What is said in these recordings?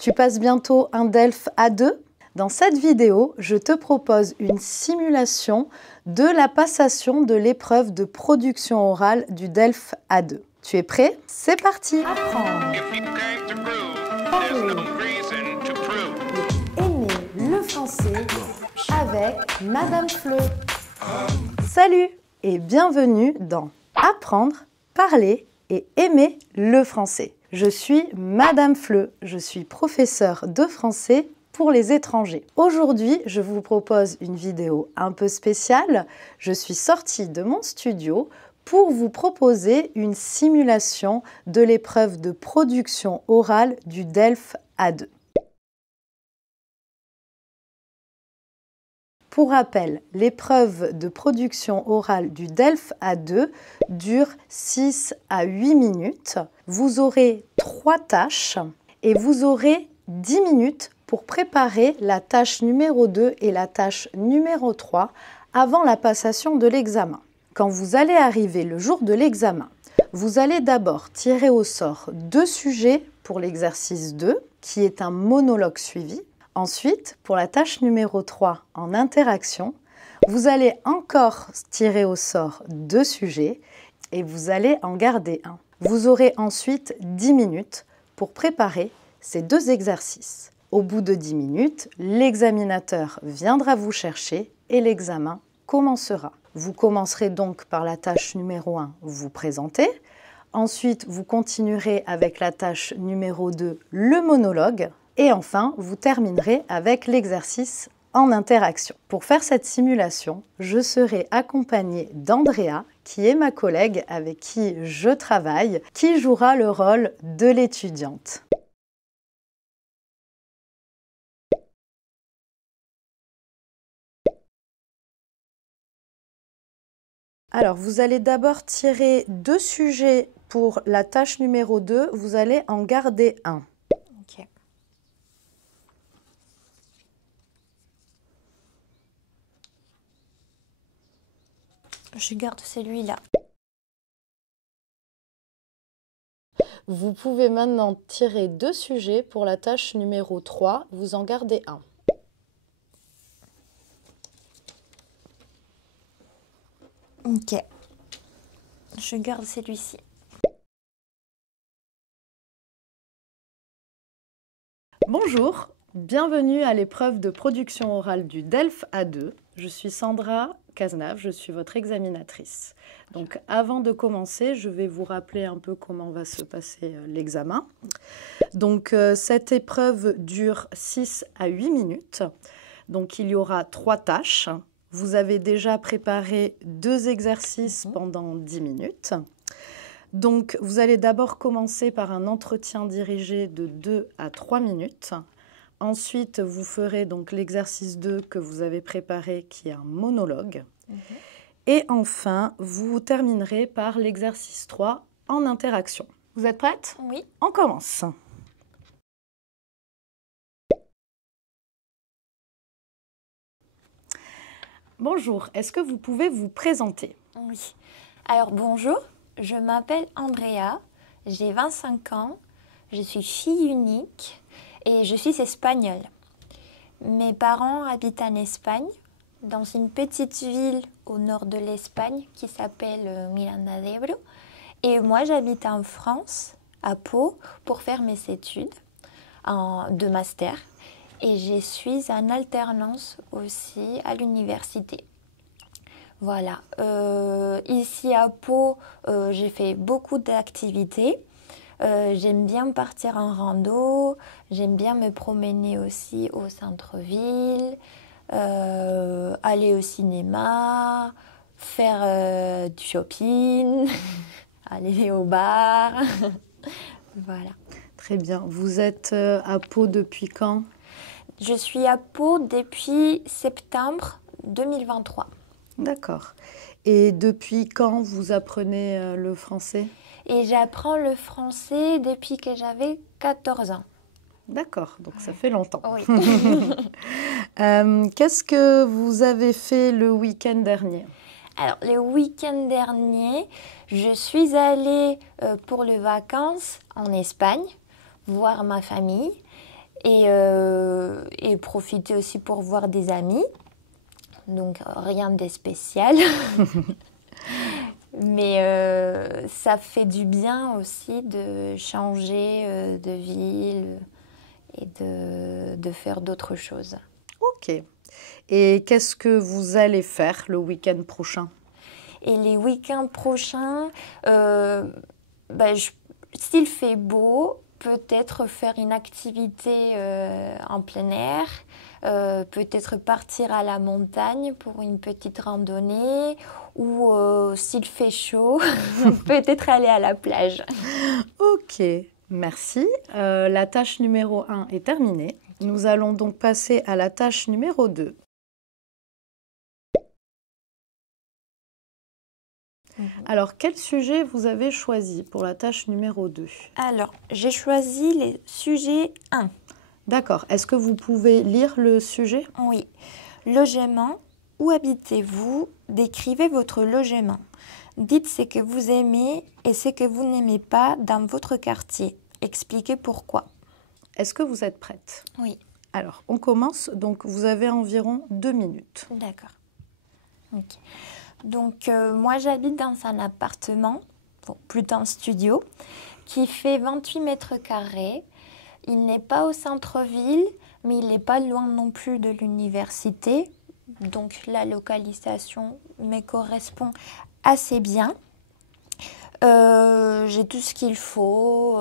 Tu passes bientôt un DELF A2? Dans cette vidéo, je te propose une simulation de la passation de l'épreuve de production orale du DELF A2. Tu es prêt? C'est parti! Apprendre, aimer le français avec Madame Fleu. Salut et bienvenue dans Apprendre, parler et aimer le français. Je suis Madame Fleu, je suis professeure de français pour les étrangers. Aujourd'hui, je vous propose une vidéo un peu spéciale. Je suis sortie de mon studio pour vous proposer une simulation de l'épreuve de production orale du DELF A2. Pour rappel, l'épreuve de production orale du DELF A2 dure 6 à 8 minutes. Vous aurez 3 tâches et vous aurez 10 minutes pour préparer la tâche numéro 2 et la tâche numéro 3 avant la passation de l'examen. Quand vous allez arriver le jour de l'examen, vous allez d'abord tirer au sort 2 sujets pour l'exercice 2, qui est un monologue suivi. Ensuite, pour la tâche numéro 3 en interaction, vous allez encore tirer au sort 2 sujets et vous allez en garder un. Vous aurez ensuite 10 minutes pour préparer ces 2 exercices. Au bout de 10 minutes, l'examinateur viendra vous chercher et l'examen commencera. Vous commencerez donc par la tâche numéro 1, vous présenter. Ensuite, vous continuerez avec la tâche numéro 2, le monologue. Et enfin, vous terminerez avec l'exercice en interaction. Pour faire cette simulation, je serai accompagnée d'Andrea, qui est ma collègue avec qui je travaille, qui jouera le rôle de l'étudiante. Alors, vous allez d'abord tirer 2 sujets pour la tâche numéro 2, vous allez en garder un. Ok. Je garde celui-là. Vous pouvez maintenant tirer 2 sujets pour la tâche numéro 3, vous en gardez un. Ok. Je garde celui-ci. Bonjour, bienvenue à l'épreuve de production orale du DELF A2. Je suis Sandra Cazenave, je suis votre examinatrice. Donc avant de commencer, je vais vous rappeler un peu comment va se passer l'examen. Donc cette épreuve dure 6 à 8 minutes. Donc il y aura 3 tâches. Vous avez déjà préparé 2 exercices pendant 10 minutes. Donc, vous allez d'abord commencer par un entretien dirigé de 2 à 3 minutes. Ensuite, vous ferez donc l'exercice 2 que vous avez préparé, qui est un monologue. Et enfin, vous terminerez par l'exercice 3 en interaction. Vous êtes prête? Oui. On commence. Bonjour, est-ce que vous pouvez vous présenter? Oui. Alors, bonjour, je m'appelle Andrea, j'ai 25 ans, je suis fille unique et je suis espagnole. Mes parents habitent en Espagne, dans une petite ville au nord de l'Espagne qui s'appelle Miranda d'Ebro. Et moi, j'habite en France, à Pau, pour faire mes études de master. Et je suis en alternance aussi à l'université. Voilà. Ici à Pau, j'ai fait beaucoup d'activités. J'aime bien partir en rando, j'aime bien me promener aussi au centre-ville, aller au cinéma, faire du shopping, aller au bar. Voilà. Très bien. Vous êtes à Pau depuis quand? Je suis à Pau depuis septembre 2023. D'accord. Et depuis quand vous apprenez le français? Et j'apprends le français depuis que j'avais 14 ans. D'accord, donc ça fait longtemps. Oui. Qu'est-ce que vous avez fait le week-end dernier? Alors, le week-end dernier, je suis allée pour les vacances en Espagne, voir ma famille. et profiter aussi pour voir des amis. Donc rien de spécial. Mais ça fait du bien aussi de changer de ville et de faire d'autres choses. Ok. Et qu'est-ce que vous allez faire le week-end prochain? Et les week-ends prochains, s'il fait beau, peut-être faire une activité en plein air, peut-être partir à la montagne pour une petite randonnée ou s'il fait chaud, peut-être aller à la plage. Ok, merci. La tâche numéro 1 est terminée. Nous allons donc passer à la tâche numéro 2. Alors, quel sujet vous avez choisi pour la tâche numéro 2? Alors, j'ai choisi le sujet 1. D'accord. Est-ce que vous pouvez lire le sujet? Oui. Logement. Où habitez-vous? Décrivez votre logement. Dites ce que vous aimez et ce que vous n'aimez pas dans votre quartier. Expliquez pourquoi. Est-ce que vous êtes prête? Oui. Alors, on commence. Donc, vous avez environ 2 minutes. D'accord. Ok. Donc, moi, j'habite dans un appartement, plutôt un studio, qui fait 28 mètres carrés. Il n'est pas au centre-ville, mais il n'est pas loin non plus de l'université. Donc, la localisation me correspond assez bien. J'ai tout ce qu'il faut.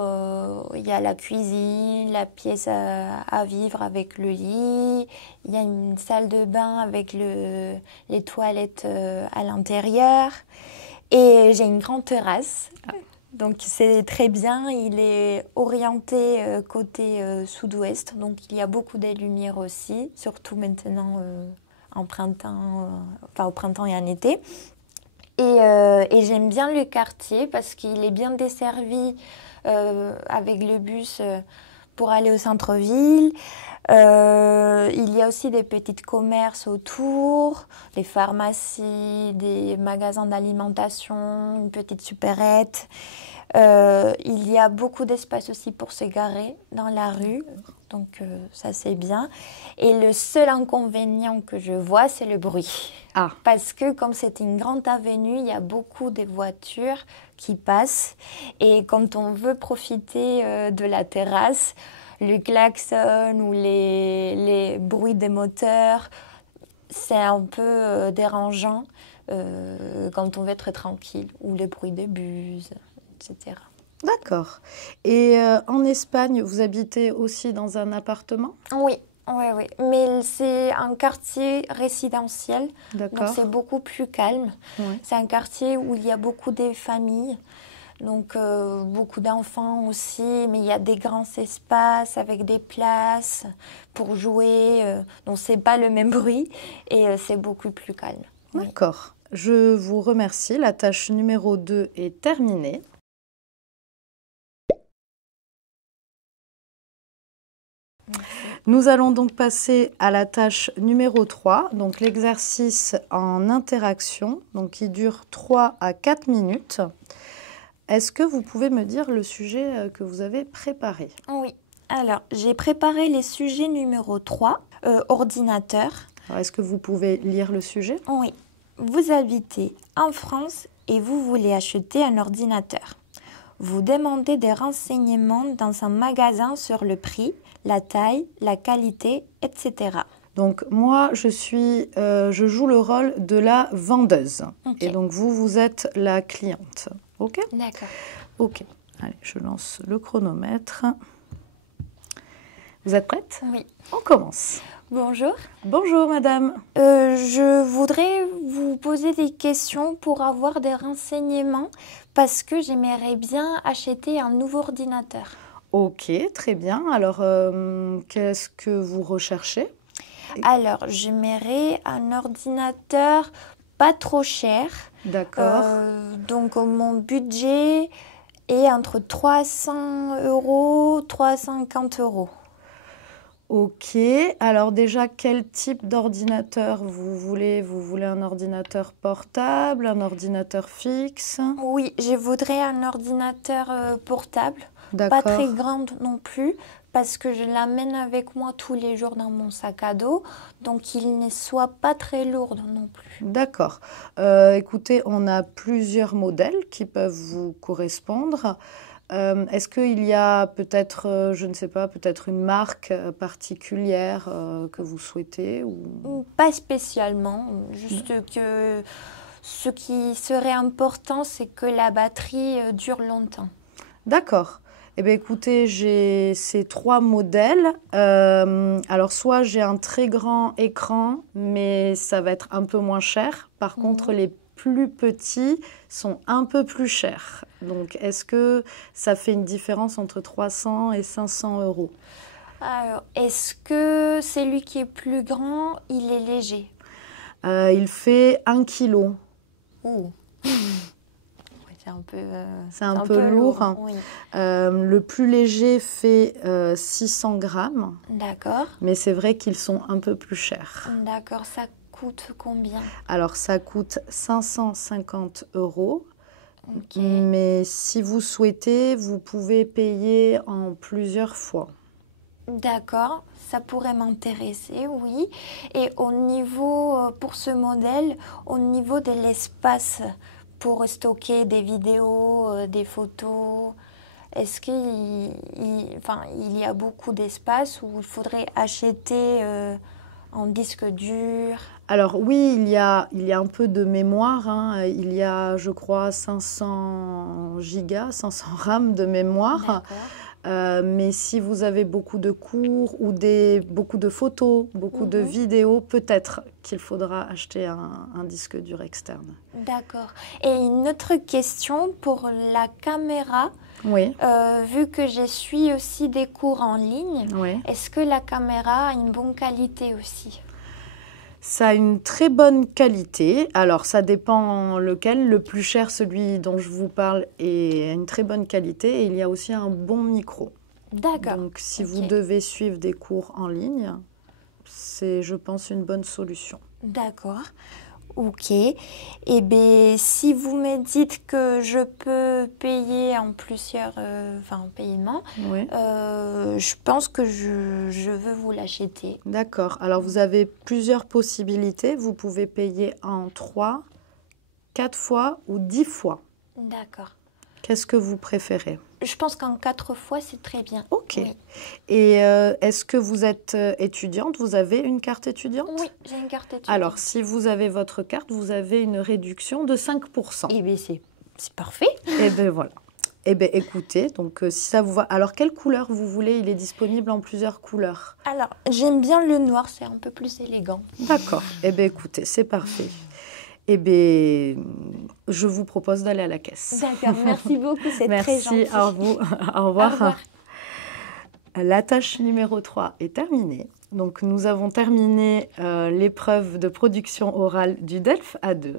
Il y a la cuisine, la pièce à vivre avec le lit. Il y a une salle de bain avec les toilettes à l'intérieur. Et j'ai une grande terrasse. Donc c'est très bien. Il est orienté côté sud-ouest. Donc il y a beaucoup de lumière aussi, surtout maintenant en printemps, au printemps et en été. Et j'aime bien le quartier parce qu'il est bien desservi avec le bus pour aller au centre-ville. Il y a aussi des petits commerces autour, des pharmacies, des magasins d'alimentation, une petite supérette. Il y a beaucoup d'espace aussi pour se garer dans la rue, donc ça c'est bien. Et le seul inconvénient que je vois, c'est le bruit. Ah. Parce que comme c'est une grande avenue, il y a beaucoup de voitures qui passent. Et quand on veut profiter de la terrasse, le klaxon ou les bruits des moteurs, c'est un peu dérangeant quand on veut être tranquille. Ou les bruits des bus, etc. D'accord. Et en Espagne, vous habitez aussi dans un appartement? Oui. Oui. Mais c'est un quartier résidentiel, donc c'est beaucoup plus calme. Oui. C'est un quartier où il y a beaucoup de familles, donc beaucoup d'enfants aussi, mais il y a des grands espaces avec des places pour jouer. Donc c'est pas le même bruit et c'est beaucoup plus calme. D'accord. Oui. Je vous remercie. La tâche numéro 2 est terminée. Nous allons donc passer à la tâche numéro 3, donc l'exercice en interaction, donc qui dure 3 à 4 minutes. Est-ce que vous pouvez me dire le sujet que vous avez préparé? Oui, alors j'ai préparé les sujets numéro 3, ordinateur. Alors, est-ce que vous pouvez lire le sujet? Oui, vous habitez en France et vous voulez acheter un ordinateur. Vous demandez des renseignements dans un magasin sur le prix, la taille, la qualité, etc. Donc moi, je joue le rôle de la vendeuse. Okay. Et donc vous êtes la cliente. Ok? D'accord. Ok. Allez, je lance le chronomètre. Vous êtes prête? Oui. On commence. Bonjour. Bonjour madame. Je voudrais vous poser des questions pour avoir des renseignements parce que j'aimerais bien acheter un nouveau ordinateur. Ok, très bien. Alors, qu'est-ce que vous recherchez? Alors, j'aimerais un ordinateur pas trop cher. D'accord. Donc, mon budget est entre 300 €, 350 €. Ok. Alors déjà, quel type d'ordinateur vous voulez? Vous voulez un ordinateur portable, un ordinateur fixe? Oui, je voudrais un ordinateur portable. D'accord. Pas très grande non plus, parce que je l'amène avec moi tous les jours dans mon sac à dos, donc il ne soit pas très lourd non plus. D'accord. Écoutez, on a plusieurs modèles qui peuvent vous correspondre. Est-ce qu'il y a peut-être, je ne sais pas, peut-être une marque particulière que vous souhaitez ou... Pas spécialement, juste que ce qui serait important, c'est que la batterie dure longtemps. D'accord. Eh bien, écoutez, j'ai ces 3 modèles. Alors, soit j'ai un très grand écran, mais ça va être un peu moins cher. Par contre, les plus petits sont un peu plus chers. Donc, est-ce que ça fait une différence entre 300 et 500 euros? Alors, est-ce que celui qui est plus grand, il est léger? Il fait 1 kg. Ouh. C'est un peu lourd. Hein. Oui. Le plus léger fait 600 grammes. D'accord. Mais c'est vrai qu'ils sont un peu plus chers. D'accord. Ça coûte combien? Alors, ça coûte 550 euros. Okay. Mais si vous souhaitez, vous pouvez payer en plusieurs fois. D'accord, ça pourrait m'intéresser, oui. Et au niveau, pour ce modèle, au niveau de l'espace pour stocker des vidéos, des photos, est-ce qu'il y a beaucoup d'espace ou il faudrait acheter en disque dur? Alors oui, il y a un peu de mémoire. Hein. Il y a, je crois, 500 gigas, 500 RAM de mémoire. Mais si vous avez beaucoup de cours ou beaucoup de photos, beaucoup de vidéos, peut-être qu'il faudra acheter un disque dur externe. D'accord. Et une autre question pour la caméra. Oui. Vu que je suis aussi des cours en ligne, Oui. Est-ce que la caméra a une bonne qualité aussi? Ça a une très bonne qualité. Alors, ça dépend lequel. Le plus cher, celui dont je vous parle, a une très bonne qualité. Et il y a aussi un bon micro. D'accord. Donc, si vous devez suivre des cours en ligne, c'est, je pense, une bonne solution. D'accord. Ok. Et bien, si vous me dites que je peux payer en plusieurs paiements, Oui. je pense que je veux vous l'acheter. D'accord. Alors, vous avez plusieurs possibilités. Vous pouvez payer en 3, 4 fois ou 10 fois. D'accord. Qu'est-ce que vous préférez? Je pense qu'en 4 fois, c'est très bien. Ok. Oui. Et est-ce que vous êtes étudiante? Vous avez une carte étudiante? Oui, j'ai une carte étudiante. Alors, si vous avez votre carte, vous avez une réduction de 5%. Eh bien, c'est parfait. Et bien, voilà. Eh bien, écoutez, donc si ça vous va... Alors, quelle couleur vous voulez? Il est disponible en plusieurs couleurs. Alors, j'aime bien le noir, c'est un peu plus élégant. D'accord. Eh bien, écoutez, c'est parfait. Eh bien, je vous propose d'aller à la caisse. D'accord, merci beaucoup, c'est très gentil. Merci, au revoir. Au revoir. La tâche numéro 3 est terminée. Donc, nous avons terminé l'épreuve de production orale du DELF A2.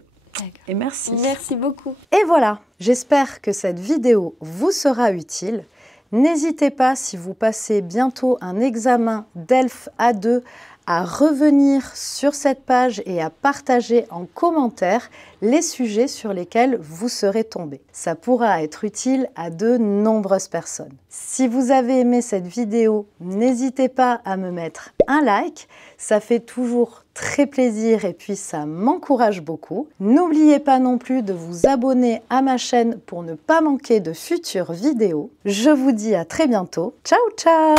Et merci. Merci beaucoup. Et voilà, j'espère que cette vidéo vous sera utile. N'hésitez pas, si vous passez bientôt un examen DELF A2, à revenir sur cette page et à partager en commentaire les sujets sur lesquels vous serez tombé. Ça pourra être utile à de nombreuses personnes. Si vous avez aimé cette vidéo, n'hésitez pas à me mettre un like. Ça fait toujours très plaisir et puis ça m'encourage beaucoup. N'oubliez pas non plus de vous abonner à ma chaîne pour ne pas manquer de futures vidéos. Je vous dis à très bientôt. Ciao, ciao!